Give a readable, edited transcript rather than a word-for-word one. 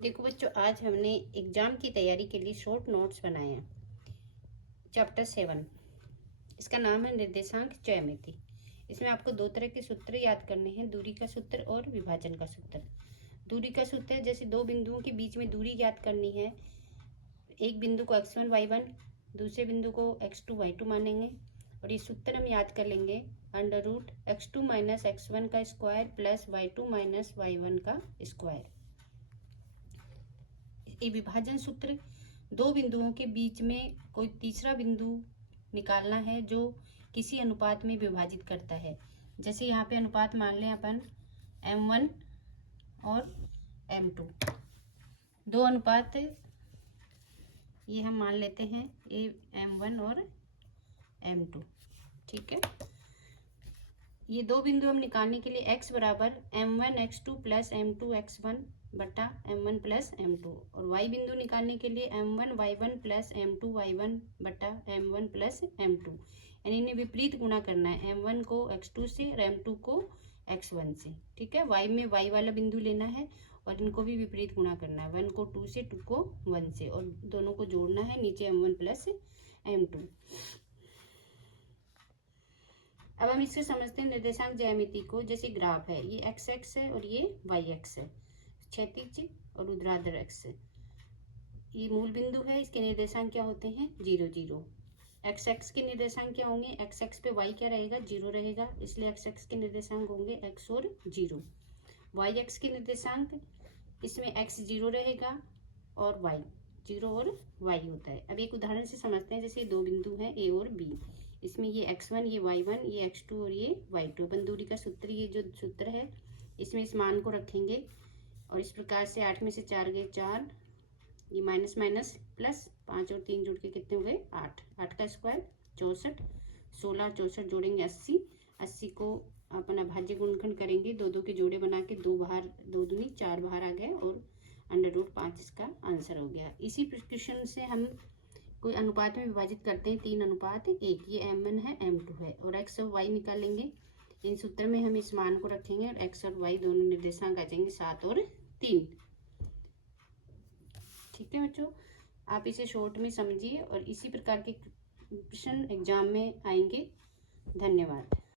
देखो बच्चों, आज हमने एग्जाम की तैयारी के लिए शॉर्ट नोट्स बनाए हैं। चैप्टर 7, इसका नाम है निर्देशांक ज्यामिति। इसमें आपको दो तरह के सूत्र याद करने हैं, दूरी का सूत्र और विभाजन का सूत्र। दूरी का सूत्र जैसे दो बिंदुओं के बीच में दूरी याद करनी है। एक बिंदु को x1 y1, दूसरे बिंदु को x2 y2 मानेंगे और ये सूत्र हम याद कर लेंगे। √x2 माइनस x1 का square plus y2 minus y1 का स्क्वायर। ये विभाजन सूत्र, दो बिंदुओं के बीच में कोई तीसरा बिंदु निकालना है जो किसी अनुपात में विभाजित करता है। जैसे यहाँ पे अनुपात मान लें अपन m1 और m2, दो अनुपात ये हम मान लेते हैं ये m1 और m2। ठीक है, ये दो बिंदु हम निकालने के लिए x बराबर m1 x2 plus m2 x1 बटा m1 प्लस m2 और y बिंदु निकालने के लिए m1 y1 plus m2 y1 बटा m1 प्लस m2, यानी इन्हें विपरीत गुणा करना है, m1 को x2 से और m2 को x1 से। ठीक है, y में y वाला बिंदु लेना है और इनको भी विपरीत गुणा करना है, 1 को 2 से, 2 को 1 से और दोनों को जोड़ना है, नीचे m1 प्लस m2। अब हम इससे समझते हैं निर्देशांक ज्यामिति को। जैसे ग्राफ है, ये एक्स एक्स है और ये वाई एक्स है, क्षैतिज और ऊर्ध्वाधर एक्स है। ये मूल बिंदु है, इसके निर्देशांक क्या होते हैं 0 0। एक्स एक्स के निर्देशांक क्या होंगे, एक्स एक्स पे वाई क्या रहेगा 0 रहेगा, इसलिए एक्स एक्स के निर्देशांक होंगे एक्स और 0। वाई एक्स के निर्देशांक, इसमें एक्स 0 रहेगा और वाई 0 और वाई होता है। अब एक उदाहरण से समझते हैं। जैसे दो बिंदु हैं ए और बी, इसमें ये x1 ये y1 ये x2 और ये y2। अपन दूरी का सूत्र, ये जो सूत्र है इसमें इस मान को रखेंगे और इस प्रकार से 8 में से 4 गए 4, ये माइनस माइनस प्लस 5 और 3 जोड़ के कितने हो गए 8, 8 का स्क्वायर 64, 16 64 जोड़ेंगे 80, 80 को अपन अभाज्य गुणनखंड करेंगे, दो दो के जोड़े बना के, 2 बाहर 2 दूनी 4 बाहर आ गए और √5 इसका आंसर हो गया। इसी क्वेश्चन से हम कोई अनुपात में विभाजित करते हैं, 3:1, ये m1 है m2 है और x और y निकालेंगे। इन सूत्र में हम इस मान को रखेंगे और x और y दोनों निर्देशांक आ जाएंगे 7 और 3। ठीक है बच्चों, आप इसे शॉर्ट में समझिए और इसी प्रकार के क्वेश्चन एग्जाम में आएंगे। धन्यवाद।